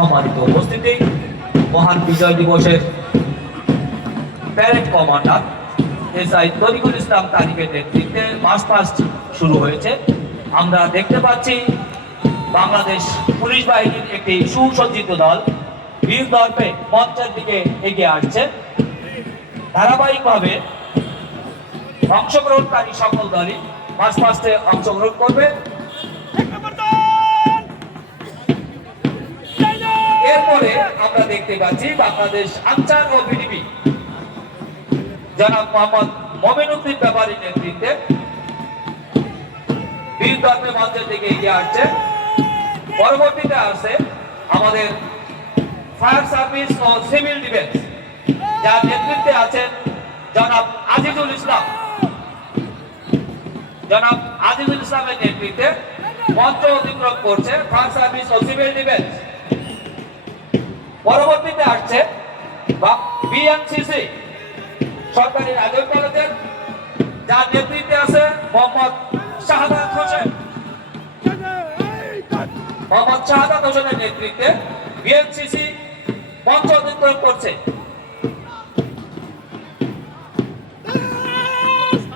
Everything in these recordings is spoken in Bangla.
সম্মানিত উপস্থিতি, মহান বিজয় দিবসের প্যারেড কমান্ডার এসআই তরিকুল ইসলাম তারিকের নেতৃত্বে মার্চ পাস্ট শুরু হয়েছে। আমরা দেখতে পাচ্ছি বাংলাদেশ পুলিশ বাহিনীর একটি সুসজ্জিত দল বীর দর্পে মঞ্চের দিকে এগিয়ে আসছে। ধারাবাহিকভাবে অংশগ্রহণকারী সকল দলই মার্চ পাস্টে অংশগ্রহণ করবে। এরপরে আমরা দেখতে পাচ্ছি বাংলাদেশ আনসার ও বিডিপি জনাব মোহাম্মদ মমিনুদ্দিন ব্যাপারীর নেতৃত্বে বীর দর্পে মঞ্চের দিকে এগিয়ে আসছে। পরবর্তীতে আছে আমাদের ফায়ার সার্ভিস ও সিভিল ডিফেন্স, যার নেতৃত্বে আছেন জনাব আজিজুল ইসলাম। জনাব আজিজুল ইসলামের নেতৃত্বে মঞ্চ অতিক্রম করছে ফায়ার সার্ভিস ও সিভিল ডিফেন্স। পরবর্তীতে আসছে বিএনসিসি সরকারি রাজৈর কলেজের, যার নেতৃত্বে আছে মোহাম্মদ শাহাদাত হোসেন। মোহাম্মদ শাহাদাত হোসেনের নেতৃত্বে বিএনসিসি মঞ্চ অতিক্রম করছে।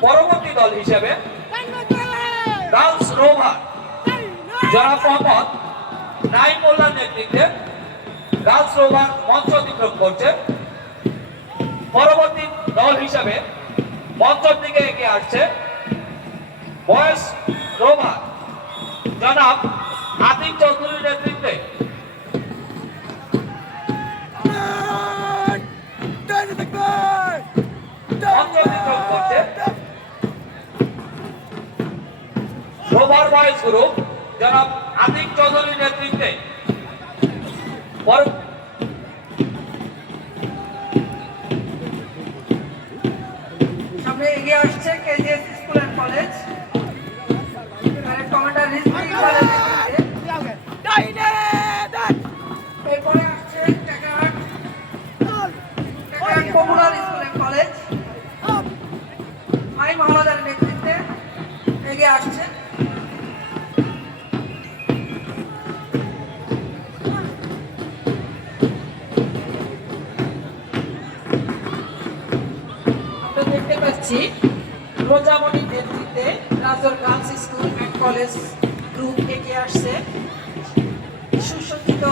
পরবর্তী দল হিসেবে গার্লস রোভার জনাব মোহাম্মদ নাইম মোল্লার নেতৃত্বে গার্লস রোভার মঞ্চ অতিক্রম করছে। পরবর্তী দল হিসেবে মঞ্চের দিকে এগিয়ে আসছে বয়েজ রোভার জনাব আতিক চৌধুরীর নেতৃত্বে। মঞ্চ অতিক্রম করছে রোভার বয়েজ গ্রুপ জনাব আতিক চৌধুরীর নেতৃত্বে। সামনে এগিয়ে আসছে KGS school and college, commander Rizvi ইকবালের নেতৃত্বে। এরপরে আসছে Takahat communal school and college, Maim হাওলাদারের নেতৃত্বে এগিয়ে আসছে। দেখতে পাচ্ছি রোজামণির নেতৃত্বে রাজর girls school and college group এগিয়ে আসছে। সুসজ্জিত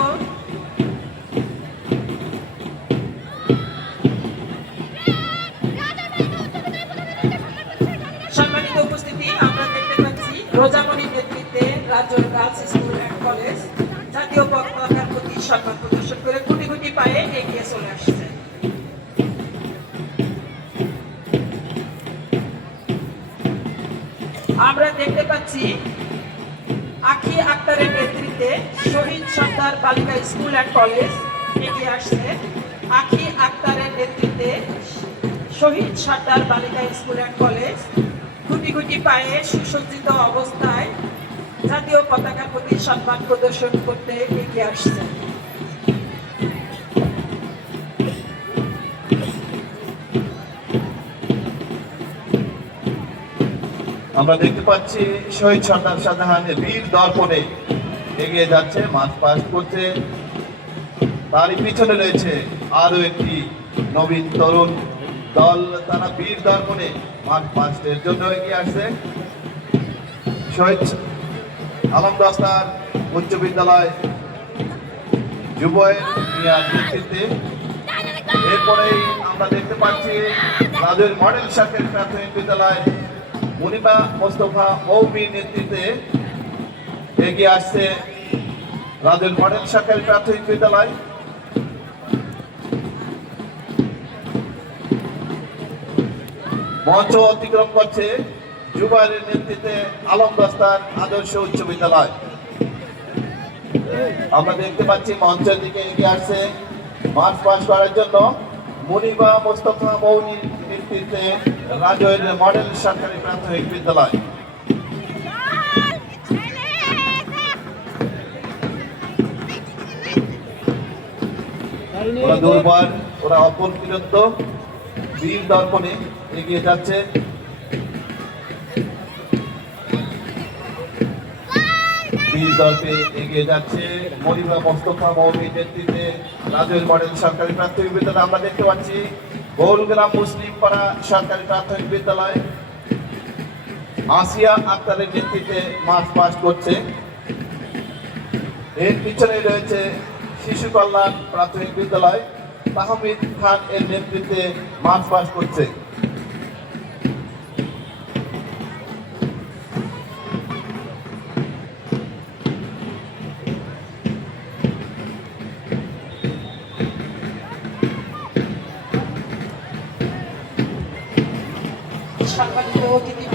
সম্মানিত উপস্থিতি, আমরা দেখতে পাচ্ছি রোজামণির নেতৃত্বে রাজর গার্লস স্কুল অ্যান্ড কলেজ জাতীয় পতাকার প্রতি সম্মান প্রদর্শন করে গুটি গুটি পায়ে এগিয়ে চলে আসছে। আমরা দেখতে পাচ্ছি আখি আক্তারের নেতৃত্বে শহীদ সর্দার বালিকা স্কুল অ্যান্ড কলেজ এগিয়ে আসছে। আখি আক্তারের নেতৃত্বে শহীদ সর্দার বালিকা স্কুল অ্যান্ড কলেজ গুটি গুটি পায়ে সুসজ্জিত অবস্থায় জাতীয় পতাকার প্রতি সম্মান প্রদর্শন করতে এগিয়ে আসছে। আমরা দেখতে পাচ্ছি শহীদ সর্দার শাহজাহানের বীর দর্পণে এগিয়ে যাচ্ছে, মার্চ পাস্ট করছে। তারই পিছনে রয়েছে আরো একটি নবীন তরুণ দল, তারা বীর দর্পণে মার্চ পাস্টের জন্য এগিয়ে আসছে। শহীদ আলম দস্তার উচ্চ বিদ্যালয় যুবয়ের নেতৃত্বে। এরপরেই আমরা দেখতে পাচ্ছি রাজৈর মডেল সরকারি প্রাথমিক বিদ্যালয় মুনিবা মোস্তফা মৌমির নেতৃত্বে এগিয়ে আসছে রাজৈর মডেল সরকারি প্রাথমিক বিদ্যালয়। মঞ্চ অতিক্রম করছে যুবয়ের নেতৃত্বে আলম দস্তার আদর্শ উচ্চ বিদ্যালয়। আমরা দেখতে পাচ্ছি মঞ্চের দিকে এগিয়ে আসছে মার্চ পাস করার জন্য মুনিবা মোস্তফা মৌমির নেতৃত্বে রাজৈর মডেল সরকারি প্রাথমিক বিদ্যালয়। ওরা দুর্বার, ওরা অপরকিরত্ব বীর দর্পণে এগিয়ে যাচ্ছে। বীর বীর দর্পে এগিয়ে যাচ্ছে মনিবা মোস্তফা মৌমির নেতৃত্বে রাজৈর মডেল সরকারি প্রাথমিক বিদ্যালয়। আমরা দেখতে পাচ্ছি গৌরগ্রাম মুসলিম পাড়া সরকারি প্রাথমিক বিদ্যালয় আসিয়া আক্তারের নেতৃত্বে মার্চ পাস্ট করছে। এর পিছনে রয়েছে শিশু কল্যাণ প্রাথমিক বিদ্যালয়, তাহমিদ খান এর নেতৃত্বে মার্চ পাস্ট করছে। সম্মানিত অতিথি